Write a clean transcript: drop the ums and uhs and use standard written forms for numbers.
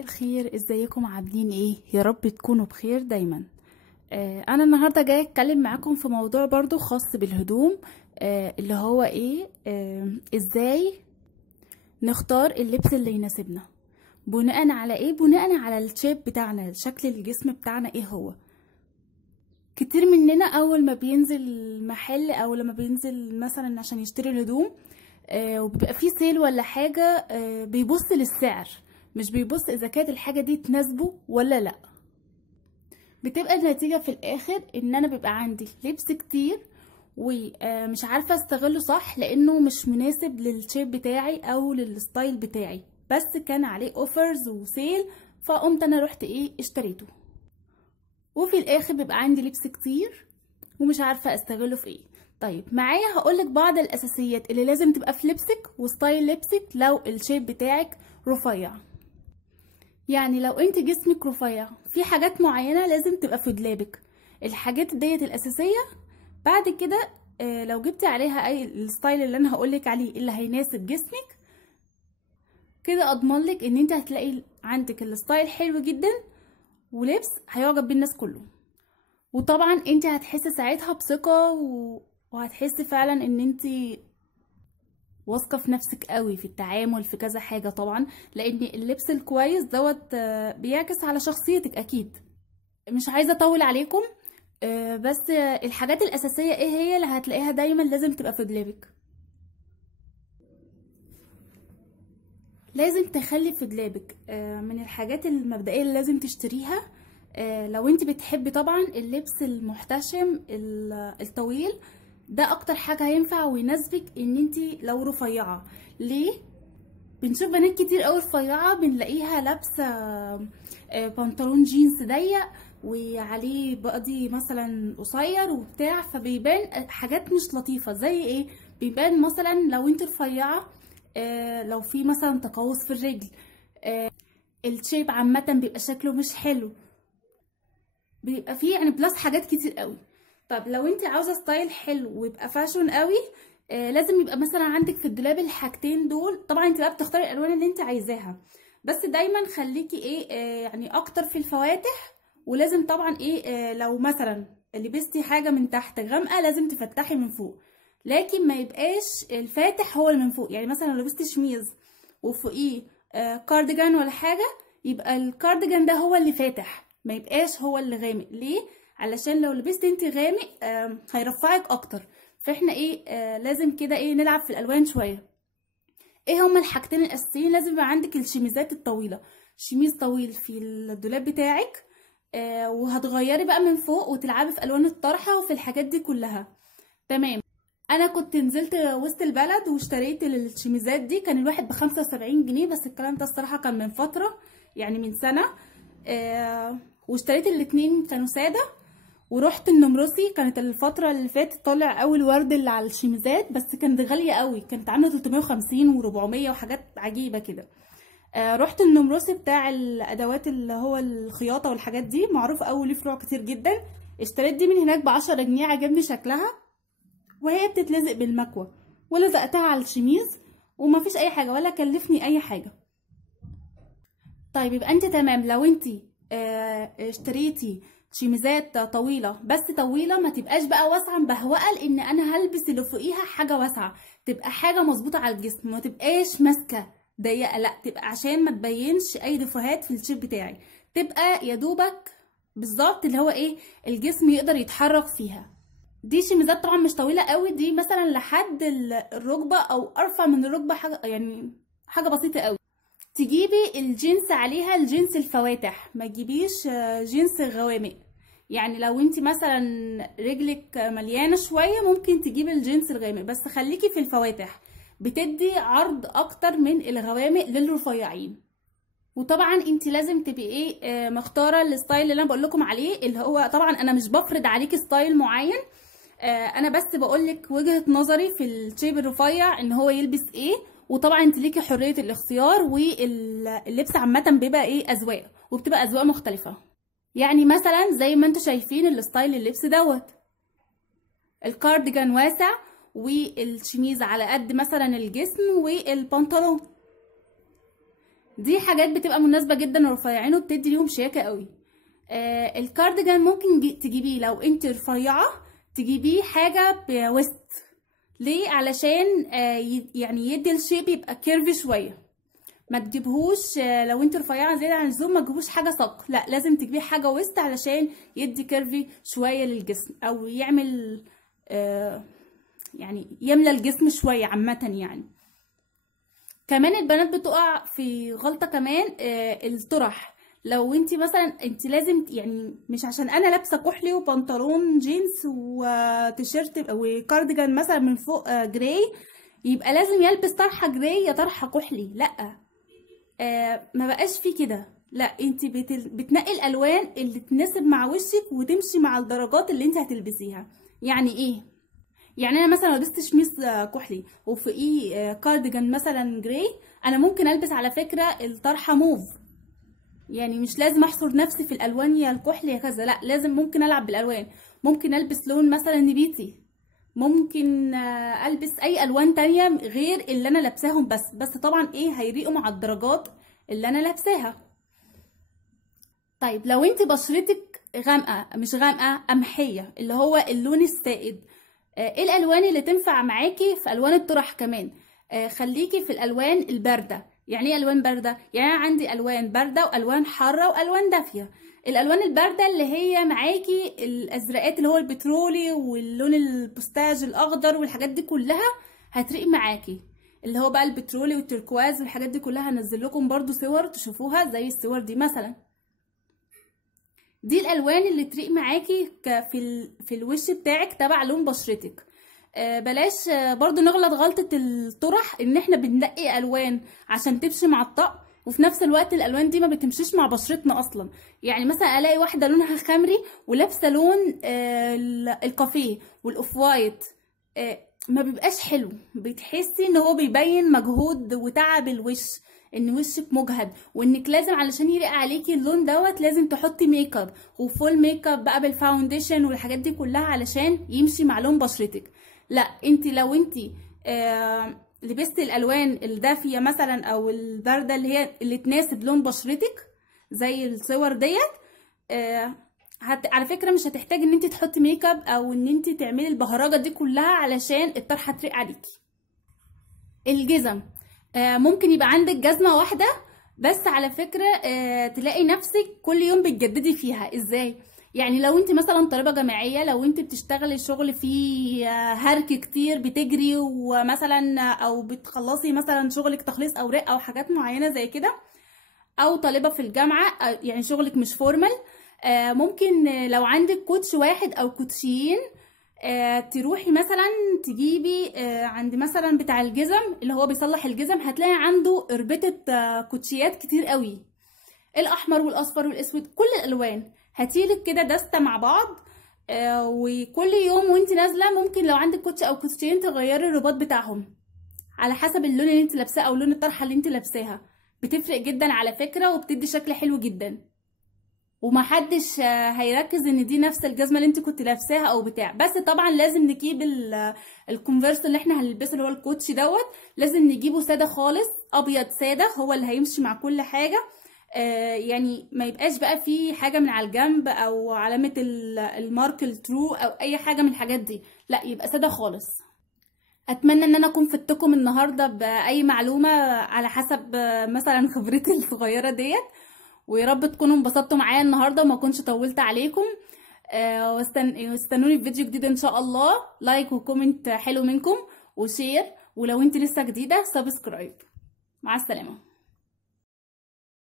الخير، ازيكم؟ عاملين ايه؟ يا رب تكونوا بخير دايما. انا النهارده جايه اتكلم معاكم في موضوع برضو خاص بالهدوم. اللي هو ايه؟ ازاي نختار اللبس اللي يناسبنا؟ بناء على ايه؟ بناء على الشيب بتاعنا، شكل الجسم بتاعنا ايه هو. كتير مننا اول ما بينزل محل او لما بينزل مثلا عشان يشتري الهدوم، وبيبقى فيه سيل ولا حاجة، بيبص للسعر، مش بيبص اذا كانت الحاجة دي تناسبه ولا لا. بتبقى النتيجة في الاخر ان انا بيبقى عندي لبس كتير ومش عارفة استغله صح، لانه مش مناسب للشيب بتاعي او للستايل بتاعي، بس كان عليه اوفرز وسيل فقمت انا رحت اشتريته. وفي الاخر بيبقى عندي لبس كتير ومش عارفة استغله في ايه. طيب معايا هقولك بعض الاساسيات اللي لازم تبقى في لبسك وستايل لبسك لو الشيب بتاعك رفيع. يعني لو انت جسمك رفيع، في حاجات معينة لازم تبقى في دولابك، الحاجات ديت الاساسية. بعد كده لو جبتي عليها اي الستايل اللي انا هقولك عليه اللي هيناسب جسمك، كده اضمن لك ان انت هتلاقي عندك الستايل حلو جدا ولبس هيعجب بالناس كله. وطبعا انت هتحسي ساعتها بثقة وهتحسي فعلا ان انت واثقة في نفسك قوي في التعامل في كذا حاجة، طبعا لان اللبس الكويس دوت بيعكس على شخصيتك اكيد. مش عايزة اطول عليكم، بس الحاجات الاساسية ايه هي اللي هتلاقيها دايما لازم تبقى في دولابك. لازم تخلي في دولابك من الحاجات المبدئية اللي لازم تشتريها، لو انت بتحبي طبعا اللبس المحتشم الطويل، ده اكتر حاجة هينفع ويناسبك ان انت لو رفيعة. ليه؟ بنشوف بنات كتير قوي رفيعة بنلاقيها لابسة بنطلون جينز ضيق وعليه بقضي مثلا قصير وبتاع، فبيبان حاجات مش لطيفة. زي ايه؟ بيبان مثلا لو انت رفيعة، لو في مثلا تقوس في الرجل، الشيب عامة بيبقى شكله مش حلو، بيبقى فيه يعني بلس حاجات كتير قوي. طب لو انت عاوزة ستايل حلو ويبقى فاشون قوي، لازم يبقى مثلا عندك في الدولاب الحاجتين دول. طبعا انت بقى بتختاري الالوان اللي انت عايزاها، بس دايما خليكي يعني اكتر في الفواتح. ولازم طبعا لو مثلا لبستي حاجة من تحت غامقة لازم تفتحي من فوق، لكن ما يبقاش الفاتح هو اللي من فوق. يعني مثلا لو لبستي شميز وفوقيه كارديجان ولا حاجة، يبقى الكارديجان ده هو اللي فاتح، ما يبقاش هو اللي غامق. ليه؟ علشان لو لبست انت غامق هيرفعك اكتر. فاحنا لازم كده نلعب في الالوان شويه. ايه هما الحاجتين الاساسيين؟ لازم يبقى عندك الشميزات الطويله، شميز طويل في الدولاب بتاعك، وهتغيري بقى من فوق وتلعبي في الوان الطرحه وفي الحاجات دي كلها. تمام. انا كنت نزلت وسط البلد واشتريت الشميزات دي، كان الواحد ب75 جنيه، بس الكلام ده الصراحه كان من فتره، يعني من سنه. واشتريت الاتنين كانوا ساده. ورحت النمرسي، كانت الفترة اللي فاتت طالع اول ورد اللي على الشميزات، بس كانت غالية قوي، كانت عاملة 350 و400 وحاجات عجيبة كده. رحت النمرسي بتاع الادوات اللي هو الخياطة والحاجات دي، معروف قوي ليه فروع كتير جدا. اشتريت دي من هناك ب10 جنيه، عجبني شكلها وهي بتتلزق بالمكوة، ولزقتها على الشميز وما فيش اي حاجة ولا كلفني اي حاجة. طيب يبقى انت تمام. لو انت اشتريتي شيميزات طويلة، بس طويلة ما تبقاش بقى واسعة مبهوقة، لان انا هلبس اللي فوقيها حاجة واسعة، تبقى حاجة مظبوطة على الجسم، ما تبقاش ماسكة ضيقة، لا تبقى عشان ما تبينش اي دفوهات في الشيب بتاعي، تبقى يا دوبك بالظبط اللي هو الجسم يقدر يتحرك فيها. دي شيميزات طبعا مش طويلة قوي، دي مثلا لحد الركبة او ارفع من الركبة، حاجة يعني حاجة بسيطة قوي. تجيبي الجنس عليها الجنس الفواتح، ما تجيبيش جنس غوامق. يعني لو انت مثلا رجلك مليانه شويه ممكن تجيبي الجنس الغامق، بس خليكي في الفواتح، بتدي عرض اكتر من الغوامق للرفيعين. وطبعا انت لازم تبقي مختاره الستايل اللي انا بقول لكم عليه، اللي هو طبعا انا مش بفرض عليكي ستايل معين، انا بس بقولك وجهة نظري في الشيب الرفيع ان هو يلبس ايه. وطبعا انت ليكي حرية الاختيار، واللبس عامة بيبقى اذواق، وبتبقى اذواق مختلفة. يعني مثلا زي ما انتوا شايفين الستايل اللبس دوت، الكارديجان واسع والشميز على قد مثلا الجسم والبنطلون. دي حاجات بتبقى مناسبة جدا ورفيعين وبتدي ليهم شياكة قوي. الكارديجان ممكن تجيبيه لو انت رفيعة، تجيبيه حاجة بويست. ليه؟ علشان يعني يدي الشيب يبقى كيرفي شوية. ما تجيبهوش لو انت رفيعة زيادة عن اللزوم، ما تجيبوش حاجة صق، لا لازم تجيبيه حاجة ويست علشان يدي كيرفي شوية للجسم، او يعمل يعني يملى الجسم شوية عامة يعني. كمان البنات بتقع في غلطة كمان، الطرح. لو انت مثلا انت لازم يعني، مش عشان انا لابسه كحلي وبنطلون جينز وتيشيرت وكارديجان مثلا من فوق جراي، يبقى لازم يلبس طرحه جراي يا طرحه كحلي. لا، ما بقاش في كده. لا، انت بتنقي الالوان اللي تناسب مع وشك وتمشي مع الدرجات اللي انت هتلبسيها. يعني ايه؟ يعني انا مثلا لبست شميس كحلي وفوقيه كارديجان مثلا جراي، انا ممكن البس على فكره الطرحه موف. يعني مش لازم احصر نفسي في الالوان يا الكحل يا كذا، لا لازم ممكن العب بالالوان. ممكن البس لون مثلا نبيتي، ممكن البس اي الوان تانية غير اللي انا لابساهم، بس طبعا ايه، هيريقوا مع الدرجات اللي انا لابساها. طيب لو انت بشرتك غامقه، مش غامقه، قمحيه، اللي هو اللون السائد، ايه الالوان اللي تنفع معاكي في الوان الطرح كمان؟ خليكي في الالوان البارده. يعني ايه الوان بارده؟ يعني انا عندي الوان بارده والوان حاره والوان دافيه. الالوان البارده اللي هي معاكي الازرقات اللي هو البترولي واللون البوستاج الاخضر والحاجات دي كلها هتريق معاكي، اللي هو بقى البترولي والتركواز والحاجات دي كلها. هنزل لكم برضو صور تشوفوها زي الصور دي مثلا. دي الالوان اللي تريق معاكي في الوش بتاعك تبع لون بشرتك. بلاش برضو نغلط غلطة الطرح ان احنا بننقي الوان عشان تمشي مع الطقم، وفي نفس الوقت الالوان دي ما بتمشيش مع بشرتنا اصلا. يعني مثلا الاقي واحدة لونها خمري ولابسة لون الكافيه والاوف وايت، ما بيبقاش حلو. بتحسي ان هو بيبين مجهود وتعب الوش، ان وشك مجهد، وانك لازم علشان يليق عليكي اللون دوت لازم تحطي ميك اب وفول ميك اب بقى بالفاونديشن والحاجات دي كلها علشان يمشي مع لون بشرتك. لا، انت لو انت لبستي الالوان الدافيه مثلا او البارده اللي تناسب لون بشرتك زي الصور ديت، على فكره مش هتحتاج ان انت تحطي ميك اب او ان انت تعملي البهرجه دي كلها علشان الطرحه تليق عليكي. الجزم، ممكن يبقى عندك جزمه واحده بس على فكره تلاقي نفسك كل يوم بتجددي فيها. ازاي؟ يعني لو انت مثلا طالبه جامعيه، لو انت بتشتغلي شغل فيه هرك كتير، بتجري ومثلا او بتخلصي مثلا شغلك تخليص اوراق او حاجات معينه زي كده، او طالبه في الجامعه يعني شغلك مش فورمال، ممكن لو عندك كوتش واحد او كوتشيين تروحي مثلا تجيبي عند مثلا بتاع الجزم اللي هو بيصلح الجزم، هتلاقي عنده اربطه كوتشيات كتير قوي، الاحمر والاصفر والاسود كل الالوان. هاتيلك كده دستة مع بعض، وكل يوم وانت نازله ممكن لو عندك كوتش او كوتشين تغيري الرباط بتاعهم على حسب اللون اللي انت لابساه او لون الطرحه اللي انت لابساها. بتفرق جدا على فكره وبتدي شكل حلو جدا، ومحدش هيركز ان دي نفس الجزمه اللي انت كنت لابساها او بتاع. بس طبعا لازم نجيب الكونفرس اللي احنا هنلبسه اللي هو الكوتشي دوت، لازم نجيبه ساده خالص، ابيض ساده، هو اللي هيمشي مع كل حاجه. يعني ما يبقاش بقى فيه حاجه من على الجنب او علامه المارك الترو او اي حاجه من الحاجات دي، لا يبقى ساده خالص. اتمنى ان انا اكون فدتكم النهارده باي معلومه على حسب مثلا خبرتي الصغيره ديت، ويا رب تكونوا انبسطتوا معايا النهارده وما كنتش طولت عليكم. واستنوني في فيديو جديد ان شاء الله. لايك وكومنت حلو منكم وشير، ولو انت لسه جديده سبسكرايب. مع السلامه.